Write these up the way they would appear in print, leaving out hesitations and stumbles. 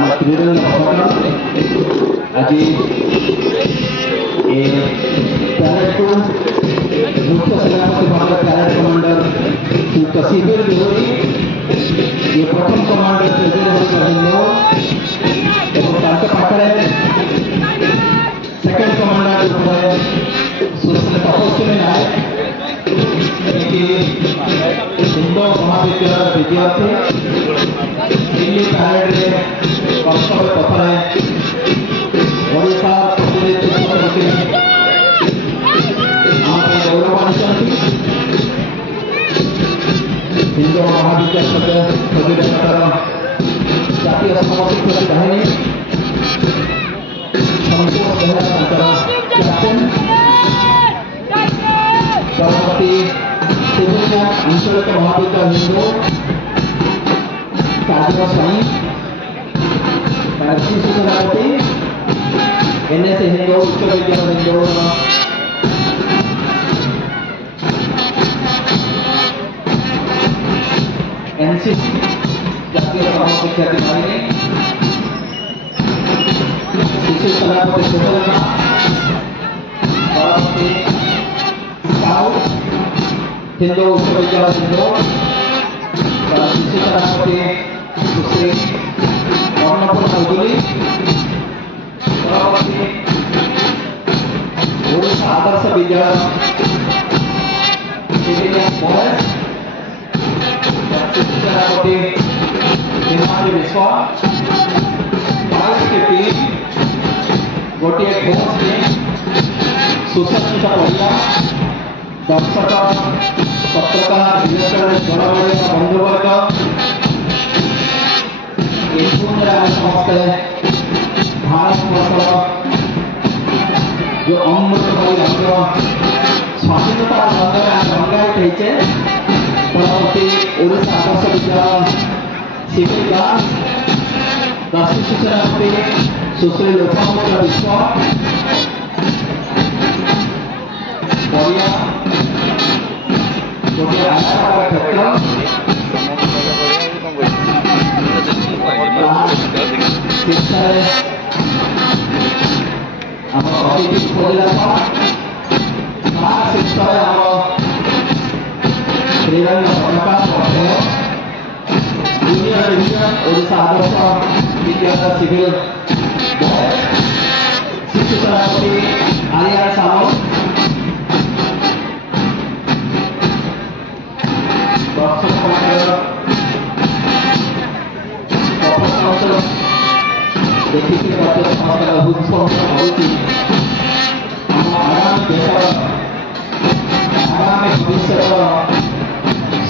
আমার ত্রিবেণী পতাকা আজি প্যারেডକୁ मुख्य सेनापति भाग पैरेड कमांडर श्री कसीबीर बिहोरी ये प्रथम कमांडर प्रेसिडेंट रहिंदो एवं ताके पाखरे सेकंड कमांडर रूपे सुश्री तपस्विनी नायक कि हिंदू महाविद्यालय विद्यार्थी दिल्ली पैरेड रे कर्तव्य पथरे ओडिशा प्रतिनिधित्व करके हिंदू महाविद्यालय जातीय समर्पित बाहिनी संपूर्ण कैप्टेन सभापति आंचलिक महाविद्यालय हिंदू कार्य स्वाई सभापति एनएस हिंदू उच्च विद्यालय हिंदू एनसीसी जातीय शिक्षा अधिकारी शिशु सभापति सुभद्रा सभापति साउथ हिंदू उच्च विद्यालय हिंदू शिशु सभापति सुश्री अन्नपूर्णा उदुली सभापति ओडिशा आदर्श विद्यालय सभापति हिमाद्री विश्वा की टीम गोटे घोष टीम सुसज्जित महिला दर्शक पत्रकार विलेकर जलवायु बंधुवर्ग समस्ते भारत वर्ष जो अमृतमयी रंग स्वाधीनता रंगायित होते परवर्ती ओडिशा आदर्श विद्यालय सिविल दास राष्ट्रीय सेनापति सुश्री लोपामुद्रा विश्वा गोटे आधार क्षेत्र शिक्षा आम अतिथि खोजिला शिक्षा त्रिरंगा पताका junior division Odisha Adarsh Vidyalaya civil शिशु सभापति आर्या सामंत दर्शक देखिए आगामी भविष्य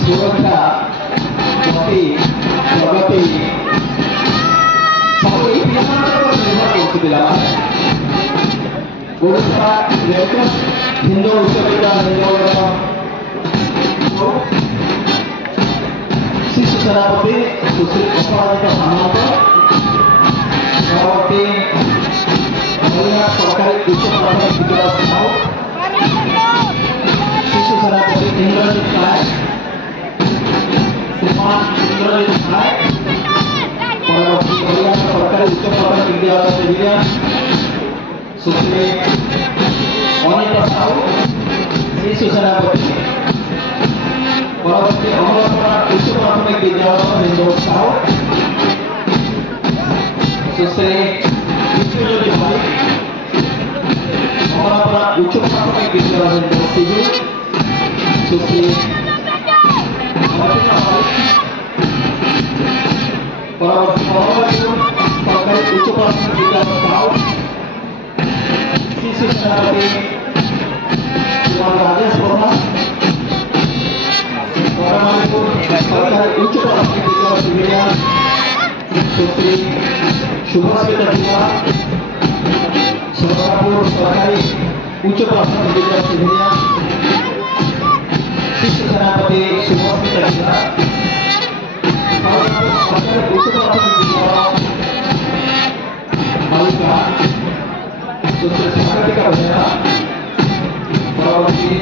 सुरक्षा गति प्रगति सब निर्भर ओडिशा हिंदू विश्वविद्यालय शिशु सभापति सुश्री अपराजिता सामंत सभापति महिला सरकारी उच्च प्राथमिक विद्यालय शिशु सभापति इंद्रजीत नायक श्रीमान इंद्रजीत नायक परवर्ती महिला सरकारी उच्च प्राथमिक विद्यालय देविया सुश्री अनिता साहू शिशु सभापति परवर्ती अमरपुरा उच्च प्राथमिक विद्यालय हिंदू साहू सुश्री विष्णुज्योति भाई अमरपुरा उच्च प्राथमिक विद्यालय हिंदू सिविल सुश्री परवर्ती सरकारी उच्च प्राथमिक विद्यालय साउथ शिशु सभापति श्रीमान राजेश प्रधान सरकारी उच्च प्राथमिक विद्यालय सिविलिया सुश्री शुभस्मिता दीवा सोलापुर सरकारी उच्च प्राथमिक विद्यालय सिविलिया शिशु सभापति शुभस्मिता दीवा सरकारी उच्च प्राथमिक विद्यालय बालिका सुश्री स्वागतिका बेहरा परवर्ती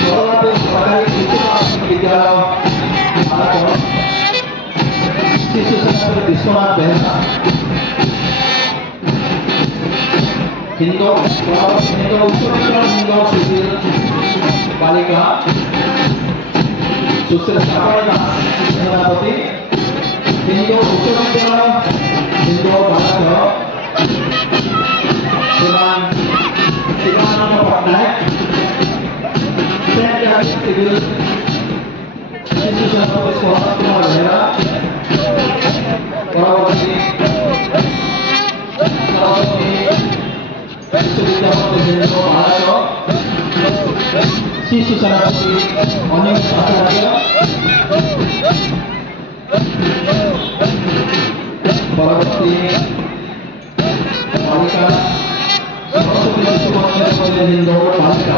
सोलापुर सरकारी उच्च प्राथमिक विद्यालय शिशु सभापति বিশ্বনাথ বেহরা হিন্দু হিন্দু উচ্চ বিদ্যালয় হিন্দু সিভিল বালিকা সুশ্রী সাগর দাস সেনাপতি হিন্দু উচ্চ বিদ্যালয় হিন্দু বালিকা শ্রীমান শিবানন্দ পট্টনায়ক সেন্ট জার্জ সিভিল শিশু সভাপতি সোহাগ কুমার বেহরা পরবর্তী বিশ্ববিদ্যালয় হিন্দু বালিকা শিশু সেনাপতি অনিল আচার্য পরবর্তী বালিকা সরস্বতী শিশু মন্দির হিন্দু বালিকা